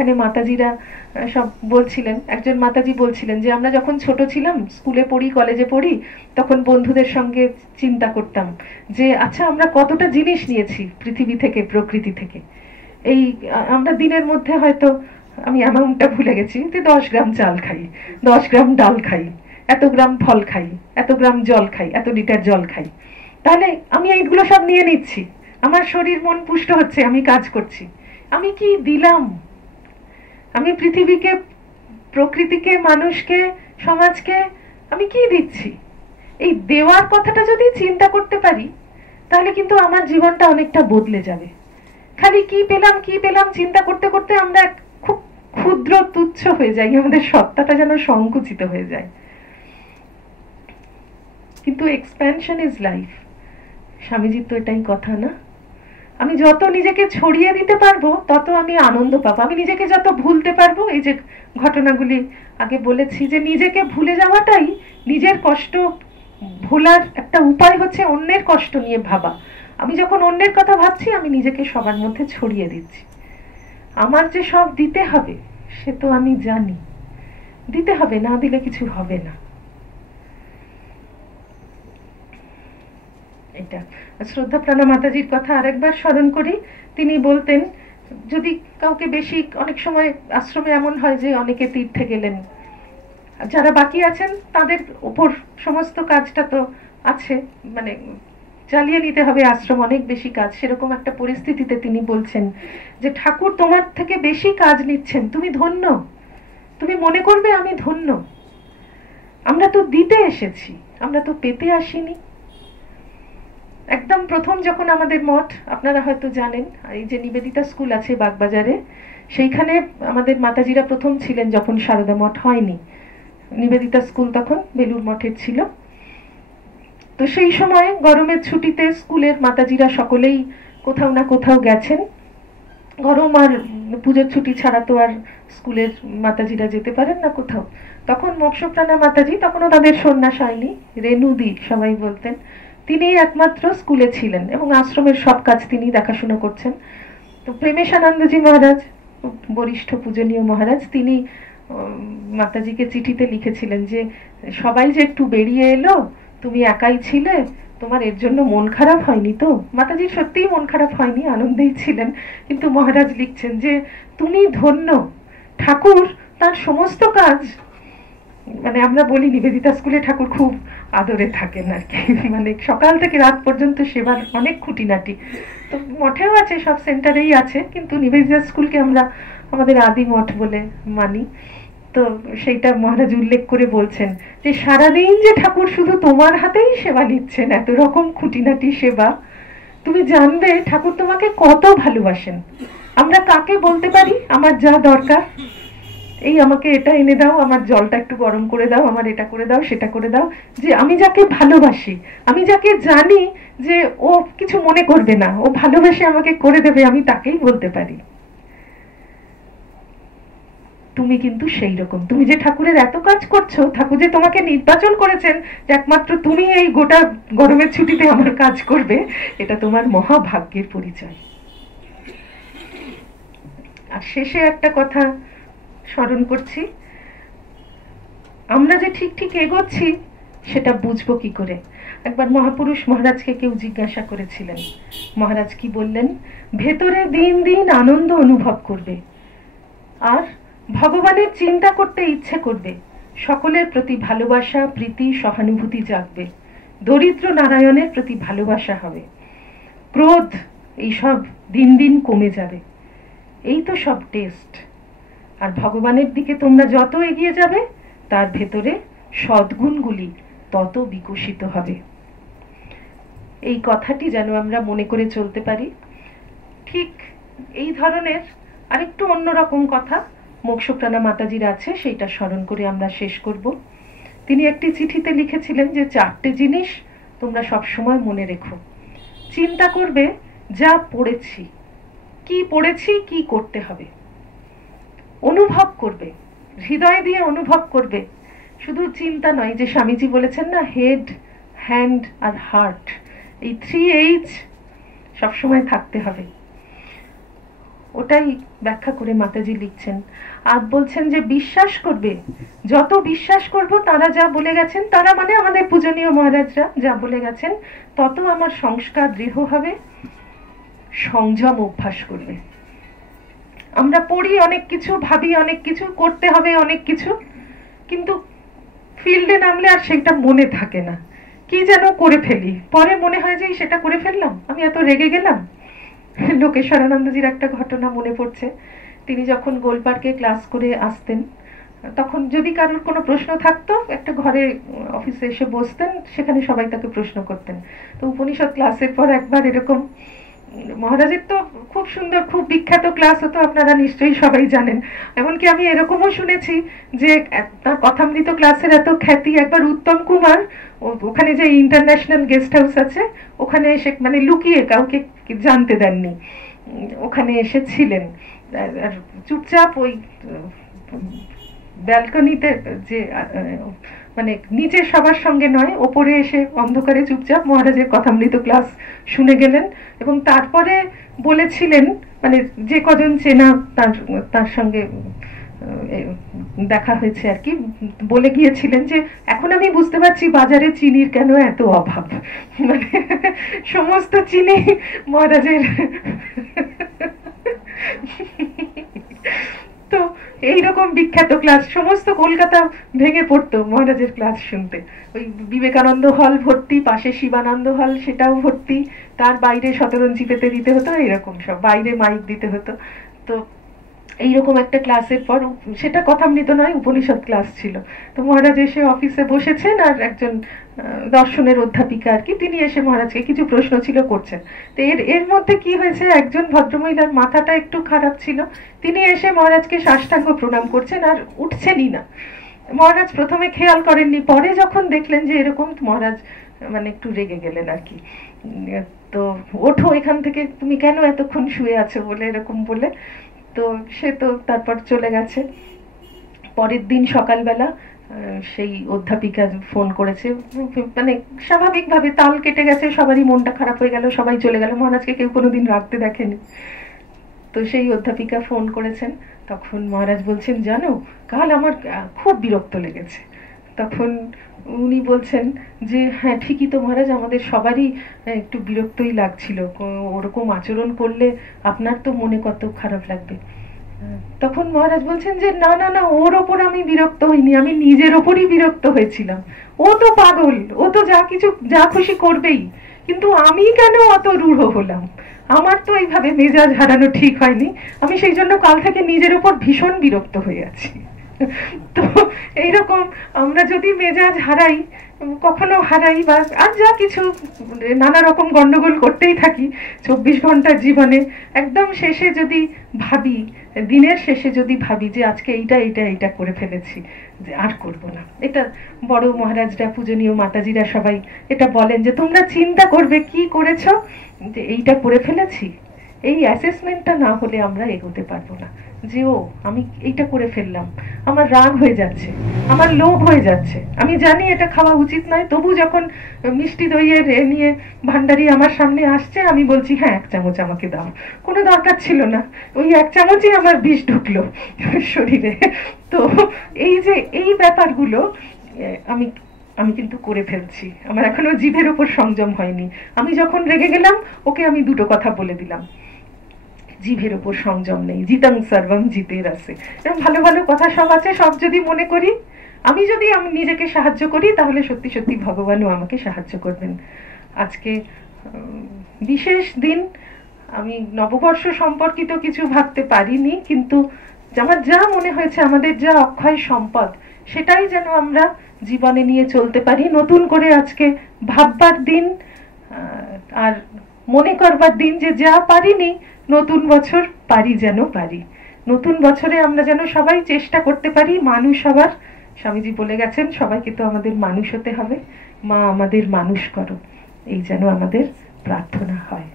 এখানে মাতাজিরা সব বলছিলেন, একজন মাতাজি বলছিলেন যে আমরা যখন ছোট ছিলাম, স্কুলে পড়ি, কলেজে পড়ি, তখন বন্ধুদের সঙ্গে চিন্তা করতাম যে আচ্ছা আমরা কতটা জিনিস নিয়েছি পৃথিবী থেকে, প্রকৃতি থেকে। এই আমরা দিনের মধ্যে হয়তো, আমি অ্যামাউন্টটা ভুলে গেছি, যে 10 গ্রাম চাল খাই, 10 গ্রাম ডাল খাই, এত গ্রাম ফল খাই, এত গ্রাম জল খাই, এত লিটার জল খাই। তাহলে আমি এইগুলো সব নিয়ে নিচ্ছি, আমার শরীর মন পুষ্ট হচ্ছে, আমি কাজ করছি, আমি কি দিলাম? আমি পৃথিবীকে, প্রকৃতিকে, মানুষকে, সমাজকে আমি কি দিচ্ছি? এই দেওয়ার কথাটা যদি চিন্তা করতে পারি, তাহলে কিন্তু আমার জীবনটা অনেকটা বদলে যাবে। খালি কি পেলাম কি পেলাম চিন্তা করতে করতে আমরা খুব ক্ষুদ্র, তুচ্ছ হয়ে যাই, আমাদের সত্তাটা যেন সংকুচিত হয়ে যায়। কিন্তু এক্সপ্যানশন ইজ লাইফ, স্বামীজির তো এটাই কথা না? আমি যত নিজেকে ছড়িয়ে দিতে পারবো তত আমি আনন্দ পাবো। আমি নিজেকে যত ভুলতে পারবো, এই যে ঘটনাগুলি আগে বলেছি, যে নিজেকে ভুলে যাওয়াটাই নিজের কষ্ট ভোলার একটা উপায়, হচ্ছে অন্যের কষ্ট নিয়ে ভাবা। আমি যখন অন্যের কথা ভাবছি, আমি নিজেকে সবার মধ্যে ছড়িয়ে দিচ্ছি। আমার যে সব দিতে হবে সে তো আমি জানি, দিতে হবে, না দিলে কিছু হবে না। এটা শ্রদ্ধা প্রাণা মাতাজির কথা আরেকবার স্মরণ করি। তিনি বলতেন, যদি কাউকে বেশি, অনেক সময় আশ্রমে এমন হয় যে অনেকে তীর্থে গেলেন, যারা বাকি আছেন তাদের উপর সমস্ত কাজটা তো আছে, মানে চালিয়ে নিতে হবে, আশ্রম অনেক বেশি কাজ। সেরকম একটা পরিস্থিতিতে তিনি বলছেন যে ঠাকুর তোমার থেকে বেশি কাজ নিচ্ছেন, তুমি ধন্য, তুমি মনে করবে আমি ধন্য। আমরা তো দিতে এসেছি, আমরা তো পেতে আসিনি। একদম প্রথম যখন আমাদের মঠ, আপনারা হয়তো জানেন, এই যে নিবেদিতা স্কুল আছে বাগবাজারে, সেইখানে আমাদের মাতাজিরা প্রথম ছিলেন যখন সারদা মঠ হয়নি। নিবেদিতা স্কুল তখন বেলুর মঠের ছিল। তো সেই সময় গরমের ছুটিতে স্কুলের মাতাজিরা সকলেই কোথাও না কোথাও গেছেন। গরম আর পুজোর ছুটি ছাড়া তো আর স্কুলের মাতাজিরা যেতে পারেন না কোথাও। তখন মোক্ষপ্রাণা মাতাজি, তখনও তাদের সন্ন্যাস হয়নি, রেণুদি সবাই বলতেন, তিনি একমাত্র স্কুলে ছিলেন এবং আশ্রমের সব কাজ তিনি দেখাশোনা করছেন। তো প্রেমেশানন্দজি মহারাজ, বরিষ্ঠ পূজনীয় মহারাজ, তিনি মাতাজিকে চিঠিতে লিখেছিলেন যে সবাই যে একটু বেরিয়ে এলো, তুমি একাই ছিলে, তোমার এর জন্য মন খারাপ হয়নি তো? মাতাজির সত্যিই মন খারাপ হয়নি, আনন্দেই ছিলেন। কিন্তু মহারাজ লিখছেন যে তুমি ধন্য, ঠাকুর তার সমস্ত কাজ, মানে আমরা বলি নিবেদিতা স্কুলে ঠাকুর খুব আদরে থাকেন আর কি, মানে সকাল থেকে রাত পর্যন্ত সেবার অনেক খুঁটিনাটি। তো মঠেও আছে, সব সেন্টারেই আছে, কিন্তু নিবেদিতা স্কুলকে আমরা আমাদের আদি মঠ বলে মানি। তো সেইটা মহারাজ উল্লেখ করে বলছেন যে সারাদিন যে ঠাকুর শুধু তোমার হাতেই সেবা নিচ্ছেন, এত রকম খুঁটিনাটি সেবা, তুমি জানবে ঠাকুর তোমাকে কত ভালোবাসেন। আমরা কাকে বলতে পারি আমার যা দরকার, এই আমাকে এটা এনে দাও, আমার জলটা একটু গরম করে দাও, আমার এটা করে দাও, সেটা করে দাও, যে আমি যাকে ভালোবাসি, আমি যাকে জানি যে ও কিছু মনে করবে না, ও ভালোবেসে আমাকে করে দেবে, আমি তাকেই বলতে পারি। তুমি কিন্তু সেই রকম, তুমি যে ঠাকুরের এত কাজ করছো, ঠাকুর যে তোমাকে নির্বাচন করেছেন যে একমাত্র তুমি এই গোটা গরমের ছুটিতে আমার কাজ করবে, এটা তোমার মহাভাগ্যের পরিচয়। আর শেষে একটা কথা স্মরণ করছি, আমরা যে ঠিক ঠিক এগোচ্ছি সেটা বুঝবো কি করে? একবার মহাপুরুষ মহারাজকে কেউ জিজ্ঞাসা করেছিলেন, মহারাজ কি বললেন? ভেতরে দিন দিন আনন্দ অনুভব করবে, আর ভগবানের চিন্তা করতে ইচ্ছে করবে, সকলের প্রতি ভালোবাসা, প্রীতি, সহানুভূতি জাগবে, দরিদ্র নারায়ণের প্রতি ভালোবাসা হবে, ক্রোধ এইসব দিন দিন কমে যাবে। এই তো সব টেস্ট। আর ভগবানের দিকে তোমরা যত এগিয়ে যাবে, তার ভেতরে সদ্গুণগুলি তত বিকশিত হবে। এই কথাটি যেন আমরা মনে করে চলতে পারি। ঠিক এই ধরনের আরেকটু অন্যরকম কথা মোক্ষপ্রাণা মাতাজির আছে, সেইটা স্মরণ করে আমরা শেষ করব। তিনি একটি চিঠিতে লিখেছিলেন যে 4টে জিনিস তোমরা সব সময় মনে রেখো। চিন্তা করবে যা পড়েছি, কি পড়েছি, কি করতে হবে। অনুভব করবে, হৃদয় দিয়ে অনুভব করবে, শুধু চিন্তা নয়। যে স্বামীজি বলেছেন না, হেড, হ্যান্ড আর হার্ট, এই 3H সবসময় থাকতে হবে। ওটাই ব্যাখ্যা করে মাতাজি লিখছেন। আর বলছেন যে বিশ্বাস করবে, যত বিশ্বাস করব তারা যা বলে গেছেন, তারা মানে আমাদের পূজনীয় মহারাজরা যা বলে গেছেন, তত আমার সংস্কার দৃঢ় হবে, সংযম অভ্যাস করবে। আমরা পড়ি অনেক কিছু, ভাবি অনেক কিছু, করতে হবে অনেক কিছু, কিন্তু ফিল্ডে নামলে আর সেটা মনে থাকে না, কি যেন করে ফেলি, পরে মনে হয় যে সেটা করে ফেললাম, আমি এত রেগে গেলাম। লোকেশ্বরানন্দজির একটা ঘটনা মনে পড়ছে। তিনি যখন গোলপার্কে ক্লাস করে আসতেন, তখন যদি কারোর কোনো প্রশ্ন থাকতো, একটা ঘরে অফিসে এসে বসতেন, সেখানে সবাই তাকে প্রশ্ন করতেন। তো উপনিষদ ক্লাসের পর একবার এরকম, মহারাজের তো খুব সুন্দর, খুব বিখ্যাত ক্লাস হতো, আপনারা নিশ্চয়ই সবাই জানেন। এমনকি আমি এরকমও শুনেছি যে তার কথামৃত ক্লাসের এত খ্যাতি, একবার উত্তম কুমার ওখানে যে ইন্টারন্যাশনাল গেস্ট হাউস আছে, ওখানে এসে মানে লুকিয়ে, কাউকে জানতে দেননি, ওখানে এসেছিলেন, আর চুপচাপ ওই ব্যালকনিতে, যে মানে নিচে সবার সঙ্গে নয়, ওপরে এসে অন্ধকারে চুপচাপ মহারাজের কথামৃত ক্লাস শুনে গেলেন, এবং তারপরে বলেছিলেন, মানে যে কজন চেনা তার সঙ্গে দেখা হয়েছে আর কি, বলে গিয়েছিলেন যে এখন আমি বুঝতে পারছি বাজারে চিনির কেন এত অভাব, মানে সমস্ত চিনি মহারাজের। তো এইরকম বিখ্যাত ক্লাস, সমস্ত কলকাতা ভেঙে পড়তো মহারাজের ক্লাস শুনতে। ওই বিবেকানন্দ হল ভর্তি, পাশে শিবানন্দ হল সেটাও ভর্তি, তার বাইরে শতরঞ্জি পেতে দিতে হতো, এরকম সব বাইরে মাইক দিতে হতো। তো এইরকম একটা ক্লাসের পর, সেটা কথামৃত নয়, উপনিষদ ক্লাস ছিল। তো মহারাজ এসে অফিসে বসেছেন, আর একজন দর্শনের অধ্যাপিকা আর কি, তিনি এসে মহারাজকে কিছু প্রশ্ন ছিল করছেন। তো এর মধ্যে কি হয়েছে, একজন ভদ্রমহিলার মাথাটা একটু খারাপ ছিল, তিনি এসে মহারাজকে সাষ্টাঙ্গ প্রণাম করছেন, আর উঠছেনই না। মহারাজ প্রথমে খেয়াল করেননি, পরে যখন দেখলেন যে এরকম, মহারাজ মানে একটু রেগে গেলেন আর কি। তো ওঠো এখান থেকে, তুমি কেন এতক্ষণ শুয়ে আছো বলে, এরকম বলে। তো সে তো তারপর চলে গেছে। পরের দিন সকালবেলা সেই অধ্যাপিকা ফোন করেছে, মানে স্বাভাবিকভাবে তাল কেটে গেছে, সবারই মনটা খারাপ হয়ে গেল, সবাই চলে গেল, মহারাজকে কেউ কোনোদিন রাখতে দেখেনি। তো সেই অধ্যাপিকা ফোন করেছেন, তখন মহারাজ বলছেন, জানো কাল আমার খুব বিরক্ত লেগেছে। তখন উনি বলছেন যে হ্যাঁ ঠিকই তো মহারাজ, আমাদের সবারই একটু বিরক্তই লাগছিল, ওরকম আচরণ করলে আপনার তো মনে কত খারাপ লাগবে। তখন মহারাজ বলছেন যে না না না, ওর ওপর আমি বিরক্ত হইনি, আমি নিজের ওপরই বিরক্ত হয়েছিলাম। ও তো পাগল, ও তো যা খুশি করবেই, কিন্তু আমি কেন অত রূঢ় হলাম, আমার তো এইভাবে মেজাজ হারানো ঠিক হয়নি, আমি সেই জন্য কাল থেকে নিজের ওপর ভীষণ বিরক্ত হয়ে আছি। তো এইরকম আমরা যদি মেজাজ হারাই, কখনো হারাই, বা আর যা কিছু নানা রকম গন্ডগোল করতেই থাকি 24 ঘন্টার জীবনে, একদম শেষে যদি ভাবি, দিনের শেষে যদি ভাবি যে আজকে এইটা করে ফেলেছি, যে আর করব না, এটা বড় মহারাজরা, পূজনীয় মাতাজিরা সবাই এটা বলেন যে তোমরা চিন্তা করবে কি করেছো, যে এইটা করে ফেলেছি, এই অ্যাসেসমেন্টটা না হলে আমরা এগোতে পারবো না। যে ও আমি এইটা করে ফেললাম, আমার রাগ হয়ে যাচ্ছে, আমার লোভ হয়ে যাচ্ছে, আমি জানি এটা খাওয়া উচিত নয়, তবু যখন মিষ্টি দইয়ের নিয়ে ভান্ডারি আমার সামনে আসছে, আমি বলছি হ্যাঁ 1 চামচ আমাকে দাও, কোনো দরকার ছিল না, ওই 1 চামচই আমার বিষ ঢুকলো শরীরে। তো এই যে এই ব্যাপারগুলো আমি আমি কিন্তু করে ফেলছি, আমার এখনো জিভের ওপর সংযম হয়নি। আমি যখন রেগে গেলাম, ওকে আমি 2টো কথা বলে দিলাম, জিভের ওপর সংযম নেই, জিতং সর্বম জিতের আছে, এরকম ভালো ভালো কথা সব আছে, সব যদি মনে করি, আমি যদি নিজেকে সাহায্য করি, তাহলে সত্যি সত্যি ভগবানও আমাকে সাহায্য করবেন। আজকে বিশেষ দিন, আমি নববর্ষ সম্পর্কিত কিছু ভাবতে পারিনি, কিন্তু আমার যা মনে হয়েছে আমাদের যা অক্ষয় সম্পদ, সেটাই যেন আমরা জীবনে নিয়ে চলতে পারি। নতুন করে আজকে ভাববার দিন, আর মনে করবার দিন যে যা পারিনি, নতুন বছর পারি যেন পারি, নতুন বছরে আমরা যেন সবাই চেষ্টা করতে পারি মানুষ হবার। স্বামীজি বলে গেছেন সবাইকে তো আমাদের মানুষ হতে হবে, মা আমাদের মানুষ করো, এই যেন আমাদের প্রার্থনা হয়।